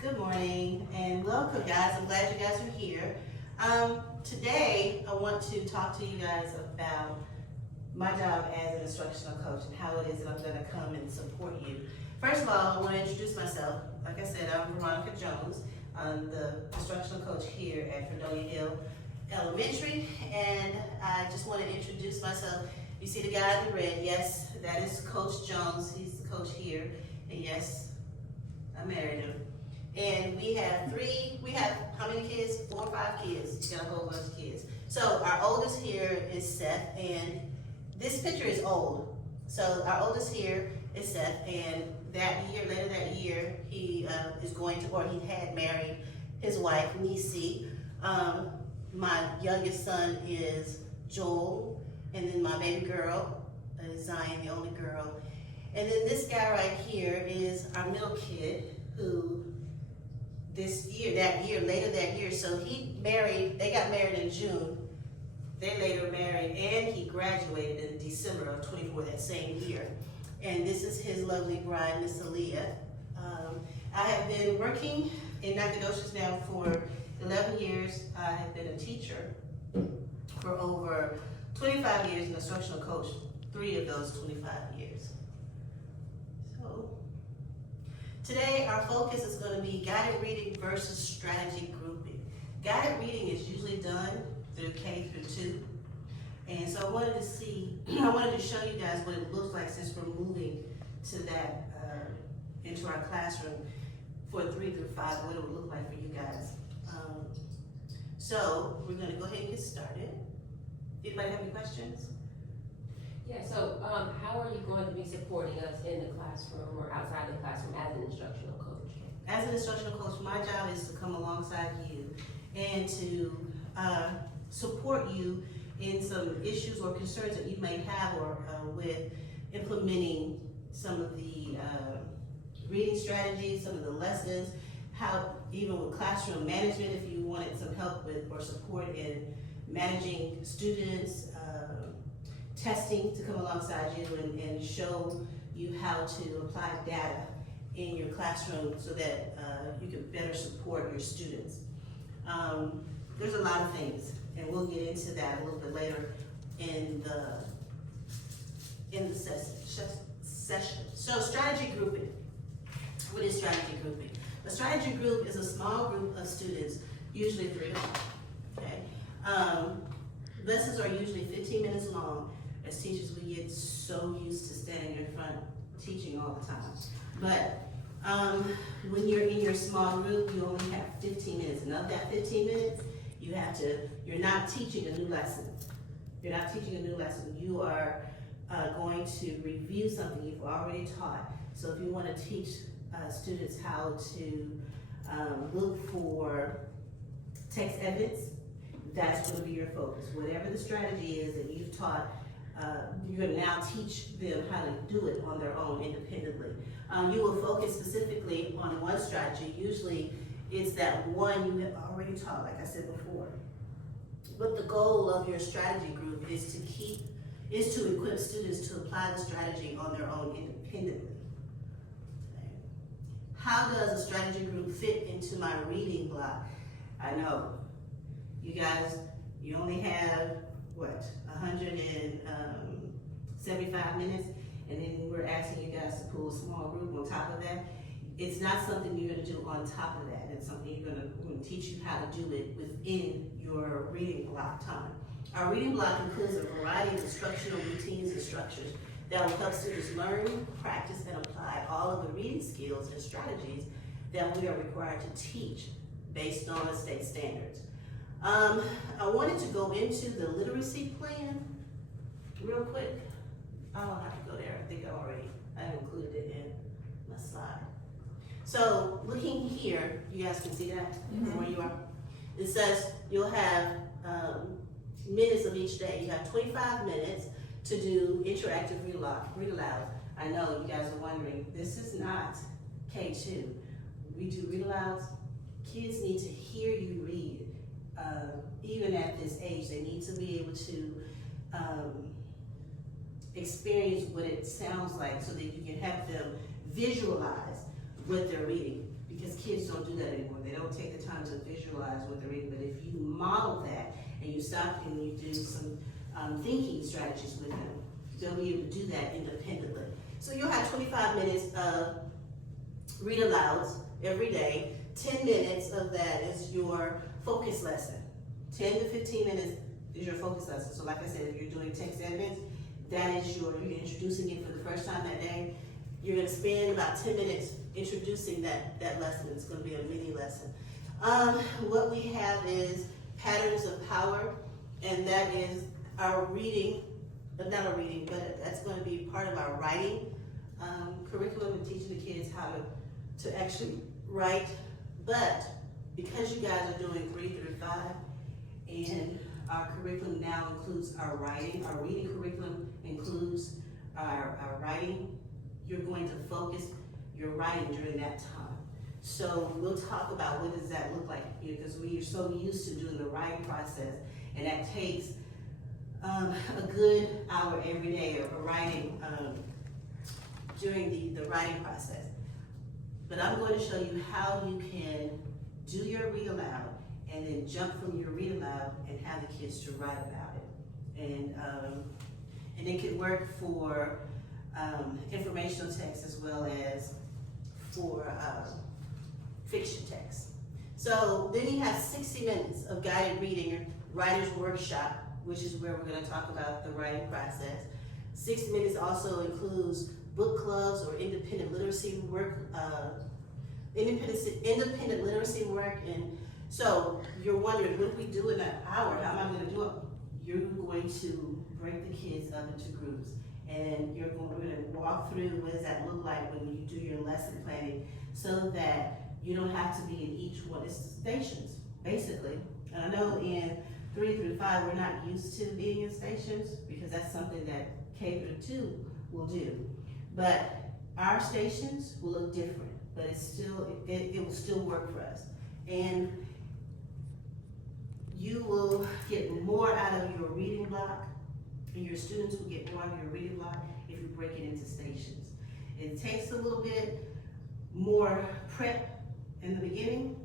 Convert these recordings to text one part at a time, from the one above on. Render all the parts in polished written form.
Good morning and welcome, guys. I'm glad you guys are here. Today, I want to talk to you guys about my job as an instructional coach and how it is that I'm going to come and support you. First of all, I want to introduce myself. Like I said, I'm Veronica Jones. I'm the instructional coach here at Fredonia Hill Elementary, and I just want to introduce myself. You see the guy in the red? Yes, that is Coach Jones. He's the coach here, and yes, I married him. And we have how many kids? 4 or 5 kids. You got a whole bunch of kids. So our oldest here is Seth, and this picture is old. So our oldest here is Seth, and later that year, he is going to, or he had married his wife, Nisi. My youngest son is Joel, and then my baby girl is Zion, the only girl. And then this guy right here is our middle kid, who later that year, so they got married in June, they later married, and he graduated in December of 24 that same year. And this is his lovely bride, Miss Aaliyah. I have been working in Nacogdoches now for 11 years. I have been a teacher for over 25 years, an instructional coach, 3 of those 25 years. So, today, our focus is going to be guided reading versus strategy grouping. Guided reading is usually done through K through 2. And so I wanted to show you guys what it looks like since we're moving to that, into our classroom for 3 through 5, what it would look like for you guys. So we're going to go ahead and get started. Anybody have any questions? Yeah, so how are you going to be supporting us in the classroom or outside the classroom as an instructional coach? As an instructional coach, my job is to come alongside you and to support you in some issues or concerns that you may have or with implementing some of the reading strategies, some of the lessons, how even with classroom management, if you wanted some help with or support in managing students, testing to come alongside you and show you how to apply data in your classroom so that you can better support your students. There's a lot of things, and we'll get into that a little bit later in the session. So strategy grouping. What is strategy grouping? A strategy group is a small group of students, usually 3 to 5. Okay. Lessons are usually 15 minutes long. As teachers, we get so used to standing in front teaching all the time. But when you're in your small group, you only have 15 minutes. And of that 15 minutes, you're not teaching a new lesson. You're not teaching a new lesson. You are going to review something you've already taught. So if you want to teach students how to look for text evidence, that's going to be your focus. Whatever the strategy is that you've taught, you're going to now teach them how to do it on their own independently. You will focus specifically on one strategy. Usually it's that one you have already taught, like I said before. But the goal of your strategy group is to equip students to apply the strategy on their own independently. Okay. How does a strategy group fit into my reading block? I know, you guys, you only have, 175 minutes, and then we're asking you guys to pull a small group on top of that. It's not something you're going to do on top of that. It's something we're going to teach you how to do it within your reading block time. Our reading block includes a variety of instructional routines and structures that will help students learn, practice, and apply all of the reading skills and strategies that we are required to teach based on state standards. I wanted to go into the literacy plan real quick. I don't have to go there. I think I included it in my slide. So looking here, you guys can see that from where you are. It says you'll have minutes of each day. You have 25 minutes to do interactive read aloud. I know you guys are wondering, this is not K2. We do read alouds. Kids need to hear you read. Even at this age, they need to be able to experience what it sounds like so that you can help them visualize what they're reading. because kids don't do that anymore. They don't take the time to visualize what they're reading, but if you model that and you stop and you do some thinking strategies with them, they'll be able to do that independently. So you'll have 25 minutes of read alouds every day. 10 minutes of that is your focus lesson. 10 to 15 minutes is your focus lesson. So like I said, if you're doing text evidence, that is you're introducing it for the first time that day. You're gonna spend about 10 minutes introducing that lesson. It's gonna be a mini lesson. What we have is patterns of power, and that is our reading, not our reading, but that's gonna be part of our writing curriculum and teaching the kids how to actually write. But because you guys are doing 3 through 5, and our curriculum now includes our writing, our reading curriculum includes our writing, you're going to focus your writing during that time. So we'll talk about what does that look like here, because we are so used to doing the writing process, and that takes a good hour every day of writing during the writing process. But I'm going to show you how you can do your read aloud and then jump from your read aloud and have the kids to write about it. And it can work for informational text as well as for fiction text. So then you have 60 minutes of guided reading, writer's workshop, which is where we're going to talk about the writing process. 60 minutes also includes book clubs or independent literacy work, independent literacy work. And so you're wondering, what do we do in an hour? How am I going to do it? You're going to break the kids up into groups, and we're going to walk through what does that look like when you do your lesson planning, so that you don't have to be in each one. It's stations, basically. And I know in 3 through 5, we're not used to being in stations because that's something that K through 2 will do. But our stations will look different, but it's still, it will still work for us. And you will get more out of your reading block, and your students will get more out of your reading block if you break it into stations. It takes a little bit more prep in the beginning,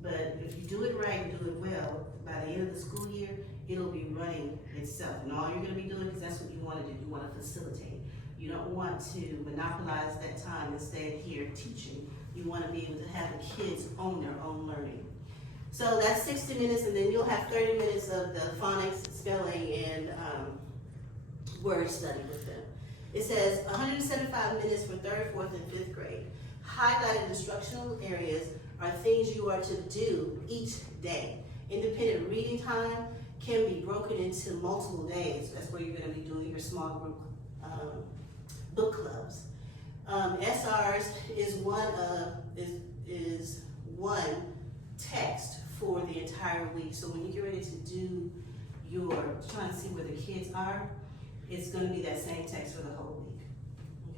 but if you do it right and do it well, by the end of the school year, it'll be running itself. And all you're gonna be doing, because that's what you wanna do, you wanna facilitate. You don't want to monopolize that time and stay here teaching. You wanna be able to have the kids own their own learning. So that's 60 minutes, and then you'll have 30 minutes of the phonics, spelling, and word study with them. It says 175 minutes for 3rd, 4th, and 5th grade. Highlighted instructional areas are things you are to do each day. Independent reading time can be broken into multiple days. That's where you're going to be doing your small group book clubs. SRs is one text for the entire week. So when you get ready to do trying to see where the kids are, it's going to be that same text for the whole week.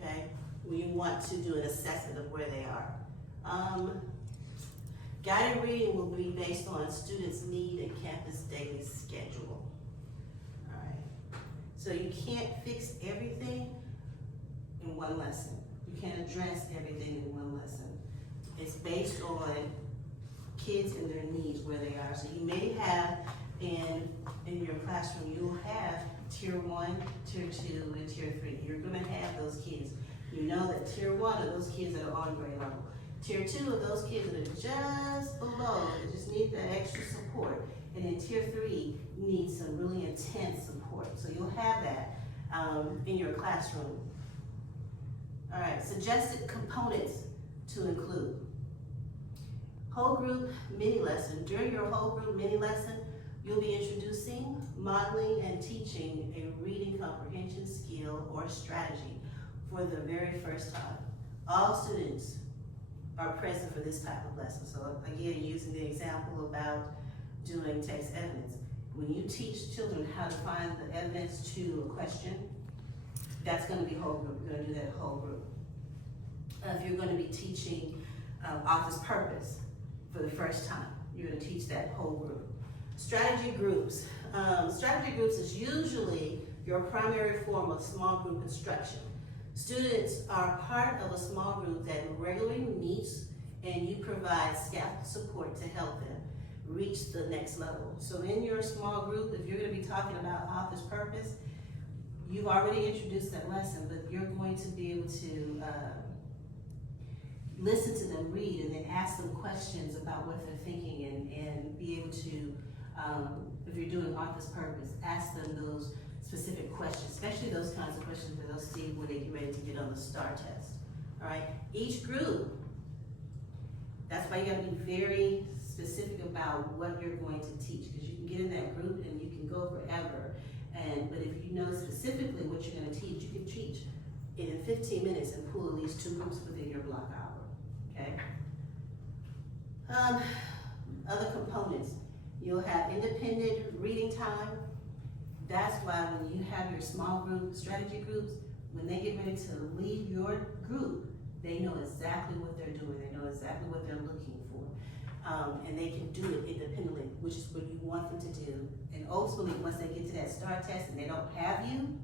Okay? When you want to do an assessment of where they are. Guided reading will be based on students' need and campus daily schedule. All right. So you can't fix everything in one lesson. You can't address everything in one lesson. It's based on kids and their needs, where they are. So you may have in your classroom, you'll have tier 1, tier 2, and tier 3. You're gonna have those kids. You know that tier 1 are those kids that are on grade level. Tier 2 are those kids that are just below, that just need that extra support. And then tier 3 needs some really intense support. So you'll have that in your classroom. All right, suggested components to include. Whole group mini lesson. During your whole group mini lesson, you'll be introducing, modeling, and teaching a reading comprehension skill or strategy for the very first time. All students are present for this type of lesson. So again, using the example about doing text evidence. When you teach children how to find the evidence to a question, that's gonna be whole group. We're gonna do that whole group. If you're gonna be teaching author's purpose for the first time, you're gonna teach that whole group. Strategy groups. Strategy groups is usually your primary form of small group instruction. Students are part of a small group that regularly meets and you provide staff support to help them reach the next level. So in your small group, if you're gonna be talking about author's purpose, you've already introduced that lesson, but you're going to be able to listen to them read and then ask them questions about what they're thinking and be able to, if you're doing author's purpose, ask them those specific questions, especially those kinds of questions that they'll see when they get ready to get on the STAR test. All right, each group, that's why you gotta be very specific about what you're going to teach, because you can get in that group and you can go forever. But if you know specifically what you're gonna teach, you can teach in 15 minutes and pull at least 2 groups within your block hour, okay? Other components, you'll have independent reading time. That's why when you have your small group, strategy groups, when they get ready to leave your group, they know exactly what they're doing, they know exactly what they're looking for. And they can do it independently, which is what you want them to do. And ultimately, once they get to that STAR test and they don't have you,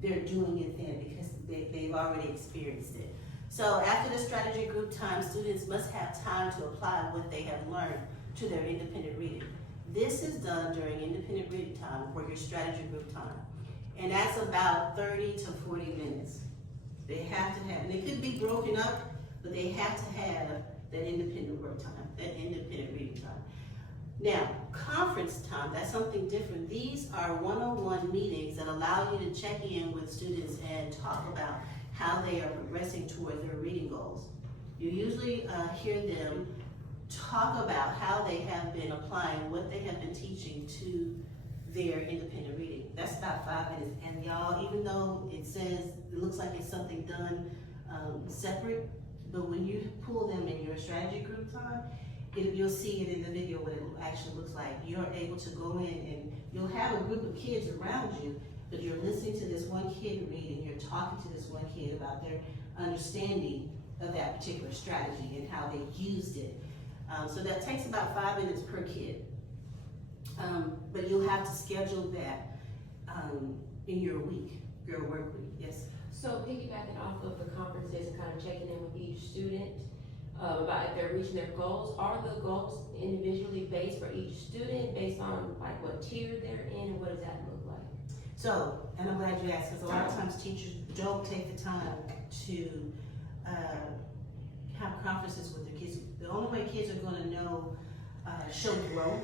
they're doing it then because they've already experienced it. So after the strategy group time, students must have time to apply what they have learned to their independent reading. This is done during independent reading time or your strategy group time. And that's about 30 to 40 minutes. They have to have, and it could be broken up, but they have to have that independent work time, that independent reading time. Now, conference time, that's something different. These are one-on-one meetings that allow you to check in with students and talk about how they are progressing toward their reading goals. You usually hear them talk about how they have been applying what they have been teaching to their independent reading. That's about 5 minutes. And y'all, even though it says, it looks like it's something done separate, but when you pull them in your strategy group time, you'll see it in the video what it actually looks like. You're able to go in and you'll have a group of kids around you, but you're listening to this one kid read and you're talking to this one kid about their understanding of that particular strategy and how they used it. So that takes about 5 minutes per kid. But you'll have to schedule that in your week, your work week, yes? So piggybacking off of the conferences and kind of checking in with each student about if they're reaching their goals, are the goals individually based for each student based on like what tier they're in and what does that look like? So, and I'm glad you asked, because a lot of times teachers don't take the time to have conferences with their kids. The only way kids are gonna know, show growth,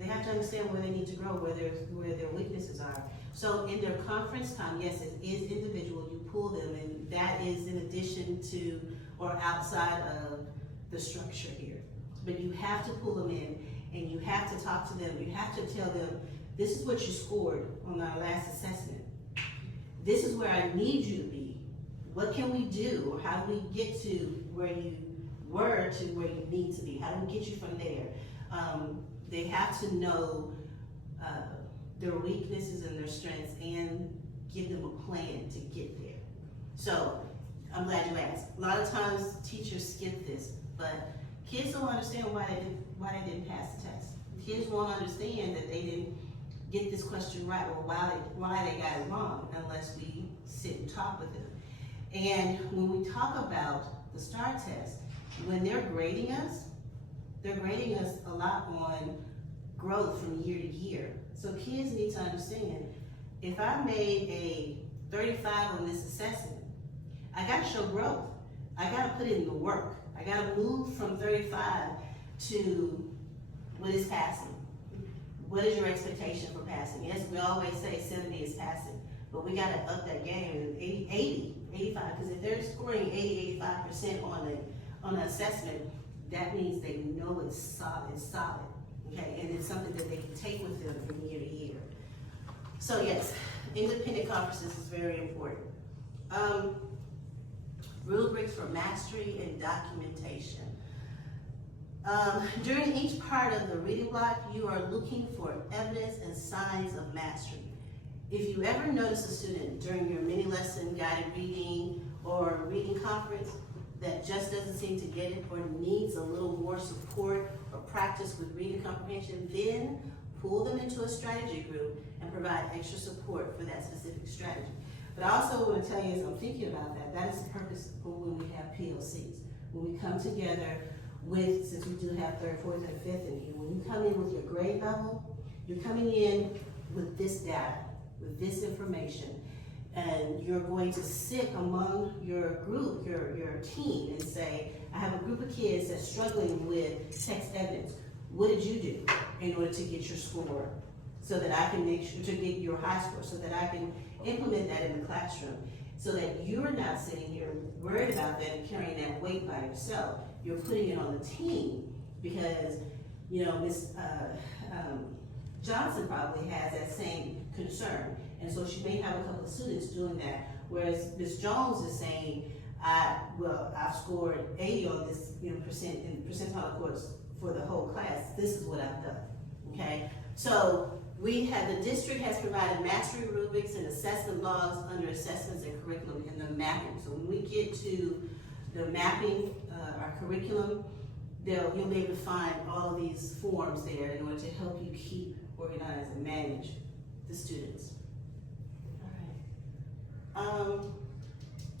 they have to understand where they need to grow, where their weaknesses are. So in their conference time, yes, it is individual, you pull them, and that is in addition to or outside of the structure here. But you have to pull them in, and you have to talk to them, you have to tell them, this is what you scored on our last assessment. This is where I need you to be. What can we do, or how do we get to where you were to where you need to be? How do we get you from there? They have to know their weaknesses and their strengths and give them a plan to get there. So, I'm glad you asked. A lot of times teachers skip this, but kids don't understand why they didn't pass the test. Kids won't understand that they didn't get this question right or why they got it wrong unless we sit and talk with them. And when we talk about the STAR test, when they're grading us a lot on growth from year to year. So kids need to understand, if I made a 35 on this assessment, I gotta show growth. I gotta put in the work. I gotta move from 35 to what is passing. What is your expectation for passing? Yes, we always say 70 is passing, but we gotta up that game, 80, 85, because if they're scoring 80, 85% on an assessment, that means they know it's solid, okay? And it's something that they can take with them from year to year. So yes, independent conferences is very important. Rubrics for mastery and documentation. During each part of the reading block, you are looking for evidence and signs of mastery. If you ever notice a student during your mini lesson, guided reading, or reading conference that just doesn't seem to get it or needs a little more support or practice with reading comprehension, then pull them into a strategy group and provide extra support for that specific strategy. But I also want to tell you, as I'm thinking about that, that is the purpose for when we have PLCs. When we come together since we do have third, fourth, and fifth in here, when you come in with your grade level, you're coming in with this data, with this information, and you're going to sit among your group, your team, and say, I have a group of kids that's struggling with text evidence. What did you do in order to get your score? So that I can make sure to get your high score, so that I can implement that in the classroom. So that you're not sitting here worried about that and carrying that weight by yourself. You're putting it on the team because, you know, Ms. Johnson probably has that same concern. And so she may have a couple of students doing that. Whereas Ms. Jones is saying, I've scored 80 on this, you know, percentile course for the whole class. This is what I've done, okay? So the district has provided mastery rubrics and assessment logs under assessments and curriculum in the mapping. So when we get to the mapping, our curriculum, you'll be able to find all of these forms there in order to help you keep organized and manage the students. All right.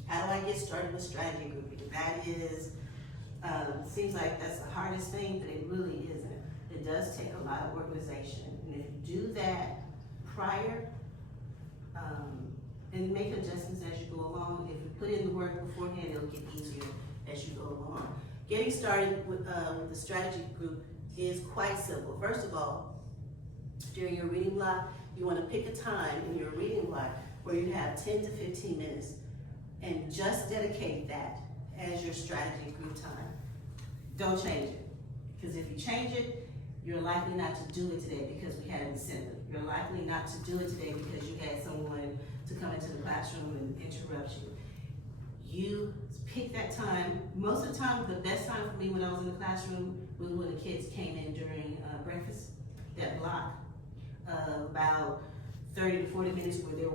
How do I get started with strategy grouping? That is, seems like that's the hardest thing, but it really isn't. It does take a lot of organization. And if you do that prior, and make adjustments as you go along, if you put in the work beforehand, it'll get easier as you go along. Getting started with the strategy group is quite simple. First of all, during your reading block, you want to pick a time in your reading block where you have 10 to 15 minutes and just dedicate that as your strategy group time. Don't change it, because if you change it, you're likely not to do it today because we had an incentive. You're likely not to do it today because you had someone to come into the classroom and interrupt you. You pick that time. Most of the time, the best time for me when I was in the classroom was when the kids came in during breakfast, that block of about 30 to 40 minutes where they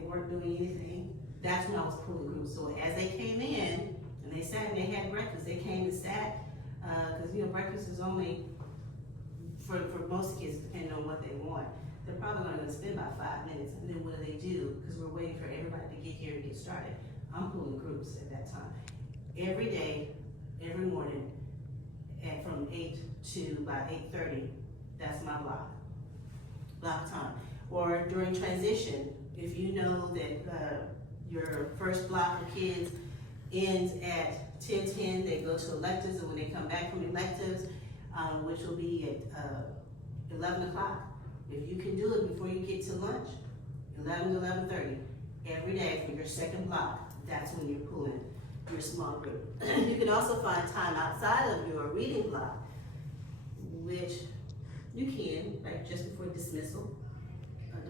weren't doing anything. That's when I was pulling groups. So as they came in and they sat and they had breakfast, they came and sat, because you know breakfast is only for most kids, depending on what they want. They're probably only going to spend about 5 minutes, and then what do? Because we're waiting for everybody to get here and get started. I'm pulling groups at that time. Every day, every morning, from 8 to about 8:30, that's my block time. Or during transition, if you know that your first block of kids ends at 10:10, they go to electives, and when they come back from electives, which will be at 11 o'clock. If you can do it before you get to lunch, 11 to 11:30, every day for your second block, that's when you're pulling your small group. You can also find time outside of your reading block, which you can, like just before dismissal,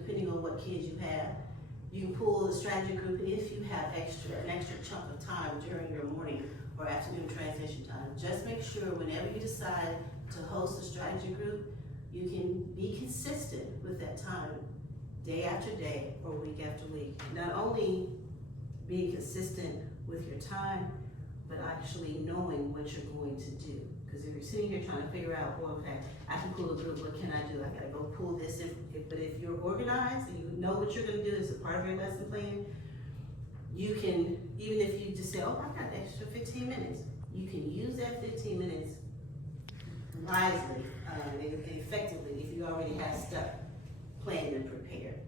depending on what kids you have. You can pull the strategy group if you have an extra chunk of time during your morning or afternoon transition time. Just make sure whenever you decide to host a strategy group, you can be consistent with that time, day after day or week after week. Not only being consistent with your time, but actually knowing what you're going to do. Because if you're sitting here trying to figure out, well, okay, I can pull a group, what can I do? I gotta go pull this in. But if you're organized and you know what you're gonna do as a part of your lesson plan, you can, even if you just say, oh, I got an extra 15 minutes, you can use that 15 minutes wisely and effectively if you already have stuff planned and prepared.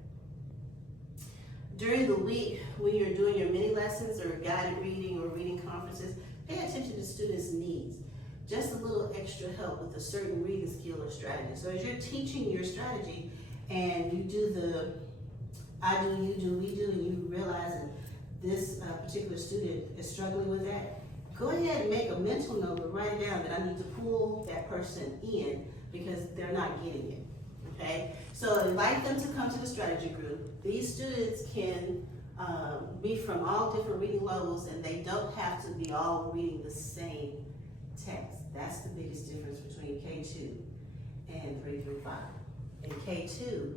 During the week, when you're doing your mini lessons or guided reading or reading conferences, pay attention to students' needs. Just a little extra help with a certain reading skill or strategy. So as you're teaching your strategy and you do the I do, you do, we do, and you realize that this particular student is struggling with that, go ahead and make a mental note or write it down that I need to pull that person in because they're not getting it, okay? So invite them to come to the strategy group. These students can be from all different reading levels and they don't have to be all reading the same text. That's the biggest difference between K2 and 3 through 5. In K2,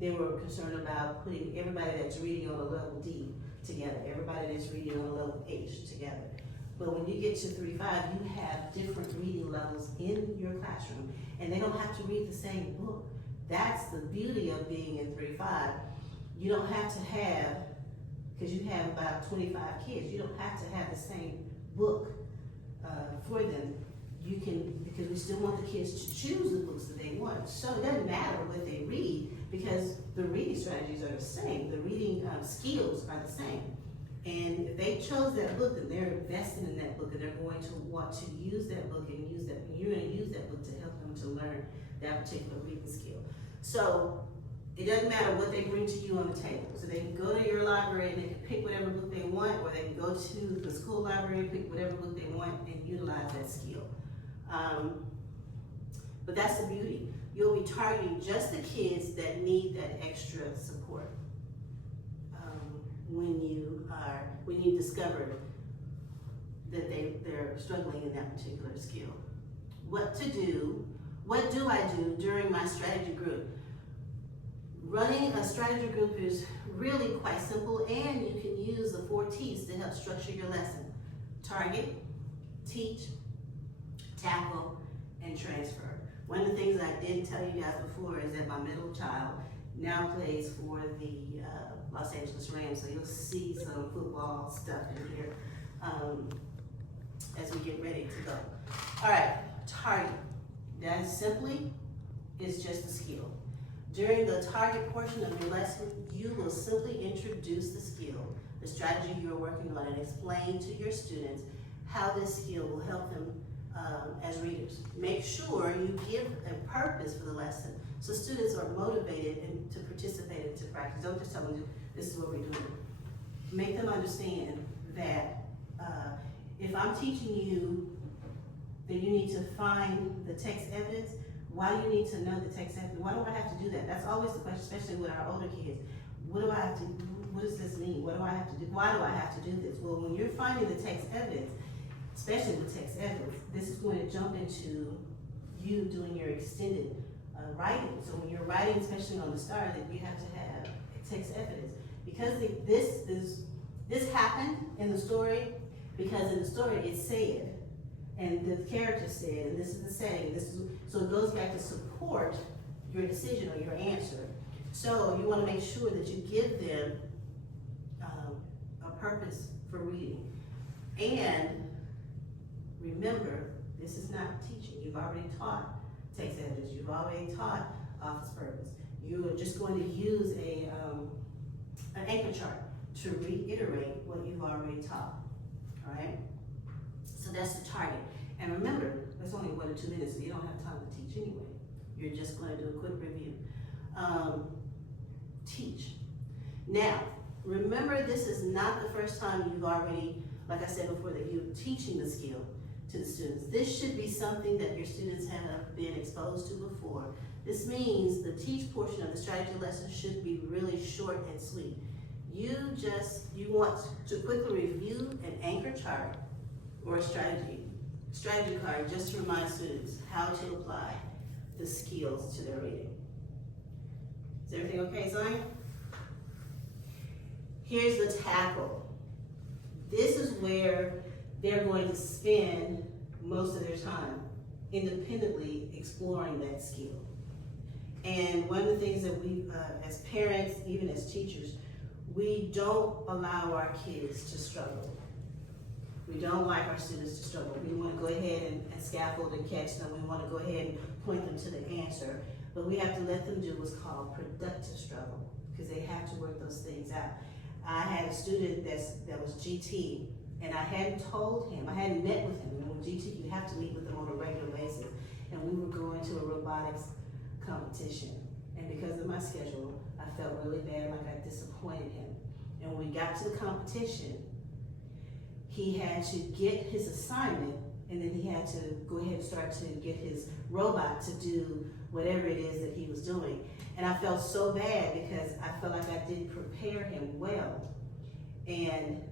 they were concerned about putting everybody that's reading on a level D together, everybody that's reading on a level H together. But when you get to 3-5, you have different reading levels in your classroom, and they don't have to read the same book. That's the beauty of being in 3-5. You don't have to have, because you have about 25 kids, you don't have to have the same book for them, you can, because we still want the kids to choose the books that they want. So it doesn't matter what they read, because the reading strategies are the same, the reading skills are the same. And if they chose that book, then they're invested in that book, and they're going to want to use that book and use that, and you're gonna use that book to help them to learn that particular reading skill. So it doesn't matter what they bring to you on the table. So they can go to your library and they can pick whatever book they want, or they can go to the school library and pick whatever book they want and utilize that skill. But that's the beauty. You'll be targeting just the kids that need that extra support. When you discover that they're struggling in that particular skill. What do I do during my strategy group? Running a strategy group is really quite simple, and you can use the 4 T's to help structure your lesson. Target, teach, tackle, and transfer. One of the things I didn't tell you guys before is that my middle child now plays for the Los Angeles Rams, so you'll see some football stuff in here as we get ready to go. All right, target. That simply is just a skill. During the target portion of your lesson, you will simply introduce the skill, the strategy you're working on, and explain to your students how this skill will help them as readers. Make sure you give a purpose for the lesson so students are motivated and to participate and to practice. Don't just tell them, this is what we're doing. Make them understand that if I'm teaching you that you need to find the text evidence, why do you need to know the text evidence? Why do I have to do that? That's always the question, especially with our older kids. What does this mean? What do I have to do? Why do I have to do this? Well, when you're finding the text evidence, especially with text evidence, this is going to jump into you doing your extended writing. So when you're writing, especially on the STAR, that you have to have text evidence. Because this happened in the story, because in the story it said, and the character said, and this is the setting, so it goes back to support your decision or your answer. So you want to make sure that you give them a purpose for reading. And remember, this is not teaching. You've already taught text evidence. You've already taught office purpose. You are just going to use an anchor chart to reiterate what you've already taught. All right? So that's the target. And remember, it's only 1 or 2 minutes, so you don't have time to teach anyway. You're just going to do a quick review. Teach. Now, remember, this is not the first time you've already, like I said before, that you're teaching the skill to the students. This should be something that your students have been exposed to before. This means the teach portion of the strategy lesson should be really short and sweet. You want to quickly review an anchor chart or a strategy card just to remind students how to apply the skills to their reading. Is everything okay, Zion? Here's the tackle. This is where they're going to spend most of their time independently exploring that skill. And one of the things that we, as parents, even as teachers, we don't allow our kids to struggle. We don't like our students to struggle. We want to go ahead and scaffold and catch them. We want to go ahead and point them to the answer. But we have to let them do what's called productive struggle, because they have to work those things out. I had a student that was GT, and I hadn't told him, I hadn't met with him. And with GT, you have to meet with them on a regular basis. And we were going to a robotics competition. And because of my schedule, I felt really bad, like I disappointed him. And when we got to the competition, he had to get his assignment, and then he had to go ahead and start to get his robot to do whatever it is that he was doing. And I felt so bad because I felt like I didn't prepare him well. And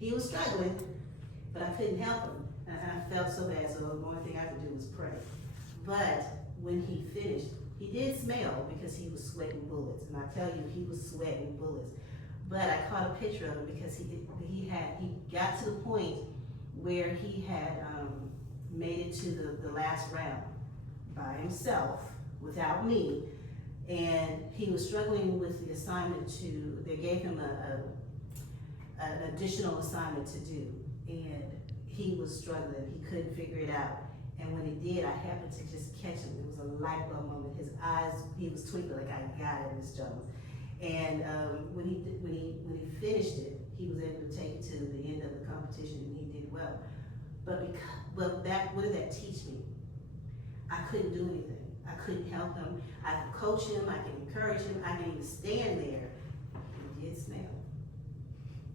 he was struggling, but I couldn't help him. And I felt so bad, so the only thing I could do was pray. But when he finished, he did smell because he was sweating bullets. And I tell you, he was sweating bullets. But I caught a picture of him because he got to the point where he had made it to the last round by himself, without me. And he was struggling with the assignment they gave him an additional assignment to do. And he was struggling, he couldn't figure it out. And when he did, I happened to just catch him. It was a light bulb moment. His eyes, he was twinkling like, I got it, Miss Jones. And when he finished it, he was able to take it to the end of the competition, and he did well. But what did that teach me? I couldn't do anything. I couldn't help him. I could coach him. I could encourage him. I could even stand there. He did smell.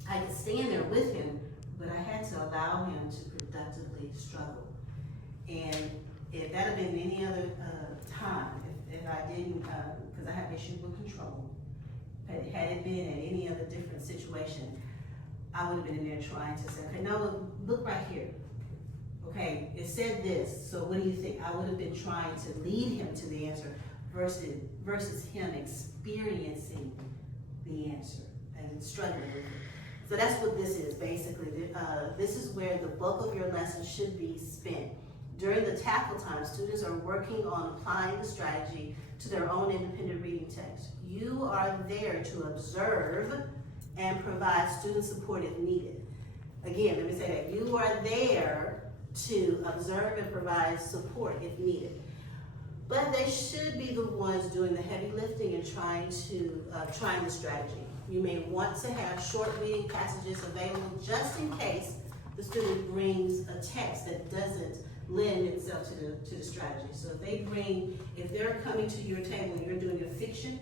I could stand there with him, but I had to allow him to productively struggle. And if that had been any other time, if I didn't, because I have issues with control, had it been in any other different situation, I would have been in there trying to say, okay, now look right here. Okay, it said this, so what do you think? I would have been trying to lead him to the answer versus him experiencing the answer and struggling with it. So that's what this is, basically. This is where the bulk of your lesson should be spent. During the tackle time, students are working on applying the strategy to their own independent reading text. You are there to observe and provide student support if needed. Again, let me say that. You are there to observe and provide support if needed. But they should be the ones doing the heavy lifting and trying the strategy. You may want to have short reading passages available just in case the student brings a text that doesn't lend itself to the strategy. So if they're coming to your table and you're doing a fiction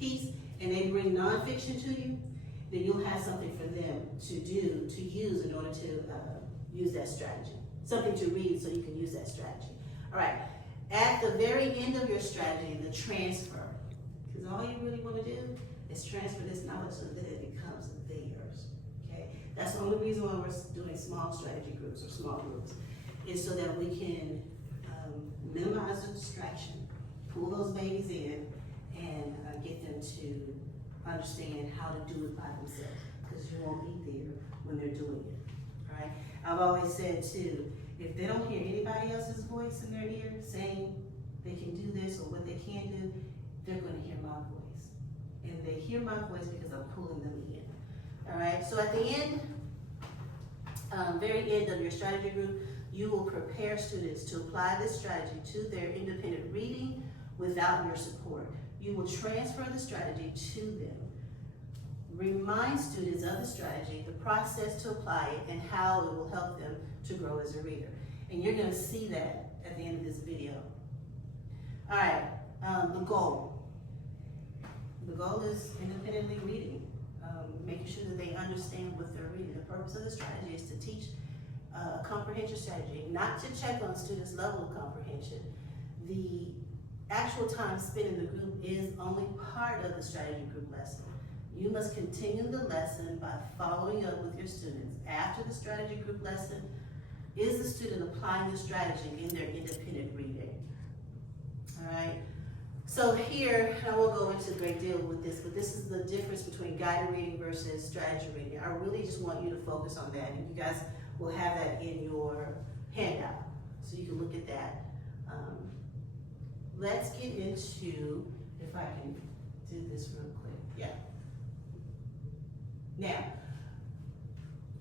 piece and they bring nonfiction to you, then you'll have something for them to use in order to use that strategy. Something to read so you can use that strategy. All right, at the very end of your strategy, the transfer, because all you really want to do is transfer this knowledge so that it becomes theirs, okay? That's the only reason why we're doing small strategy groups or small groups, is so that we can minimize the distraction, pull those babies in, and get them to understand how to do it by themselves, because you won't be there when they're doing it, all right? I've always said too, if they don't hear anybody else's voice in their ear saying they can do this or what they can do, they're gonna hear my voice. And they hear my voice because I'm pulling them in, all right? So at the end, very end of your strategy group, you will prepare students to apply this strategy to their independent reading without your support. You will transfer the strategy to them. Remind students of the strategy, the process to apply it, and how it will help them to grow as a reader. And you're gonna see that at the end of this video. All right, the goal. The goal is independently reading, making sure that they understand what they're reading. The purpose of the strategy is to teach a comprehension strategy, not to check on students' level of comprehension. The actual time spent in the group is only part of the strategy group lesson. You must continue the lesson by following up with your students. After the strategy group lesson, is the student applying the strategy in their independent reading? All right. So here, I won't go into a great deal with this, but this is the difference between guided reading versus strategy reading. I really just want you to focus on that, and you guys will have that in your handout, so you can look at that. Let's get into, if I can do this real quick. Yeah. Now,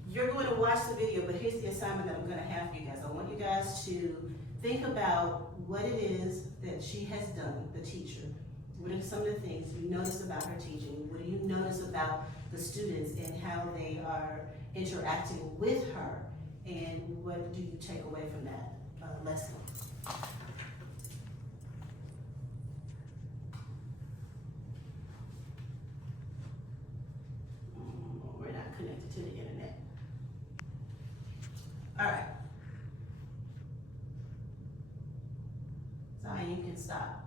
you're going to watch the video, but here's the assignment that I'm going to have for you guys. I want you guys to think about what it is that she has done, the teacher. What are some of the things you noticed about her teaching? What do you notice about the students and how they are interacting with her? And what do you take away from that lesson? We're not connected to the internet. All right. Zion, you can stop.